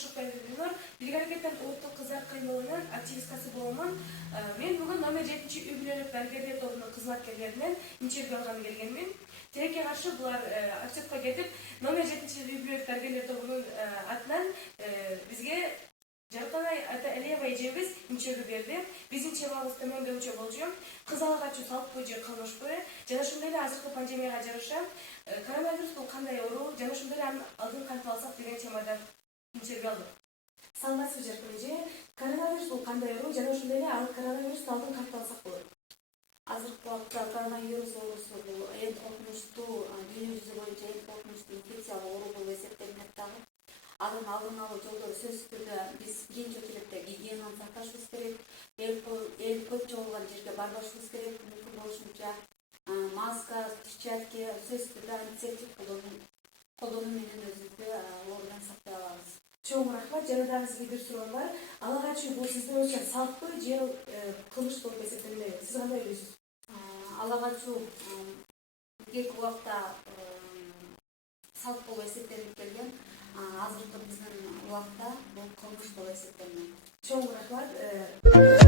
Шокпайдынор, бир аракеттен улуттук кыздар кыймылынын активисткасы боломун. Мен бүгүн номер 7 үй бүлөлүк дарыгерлер тобунун кызматкерлеринен интервью алганы келгенмин. Тилекке каршы булар отчетко кетип, номер 7 үй бүлөлүк дарыгерлер тобунун атынан бизге Жарканай Алиева эжебиз интервью берди. Биздин темабыз төмөндөгүчө болчу. Кыз ала качуу салппы же кылмышпы? Жана ошондой эле азыркы пандемияга жараша коронавирус бул кандай оору? Жана ошондой эле анын алдын кантип алсак деген темада интервью алдык. Саламатсызбы Жаркан эже? Коронавирус бул кандай оору? Жана ошондой эле ал коронавирустун алдын кантип алсак болот? Азыркы убакта коронавирус оорусу бул эң коркунучтуу, дүйнө жүзү боюнча эң коркунучтуу инфекциялык оору болуп эсептелинет дагы. Анын алдын алуу жолдору сөзсүз түрдө биз биринчи очередде гигиенаны сакташыбыз керек, эл көп чогулган жерге барбашыбыз керек, мүмкүн болушунча маска, перчатки, сөзсүз түрдө антисептик колдонуу менен өзүбүздү оорудон сактай алабыз. Чоң рахмат. Жана дагы сизге бир суроом бар. Ала качуу бул сиздин оюңузча салппы же кылмыш болуп эсептелинеби? Сиз кандай ойлойсуз? Ала качуу биринки убакта салт болуп эсептелип келген. Азыркы биздин убакта бул кылмыш болуп эсептелинет. Чоң рахмат.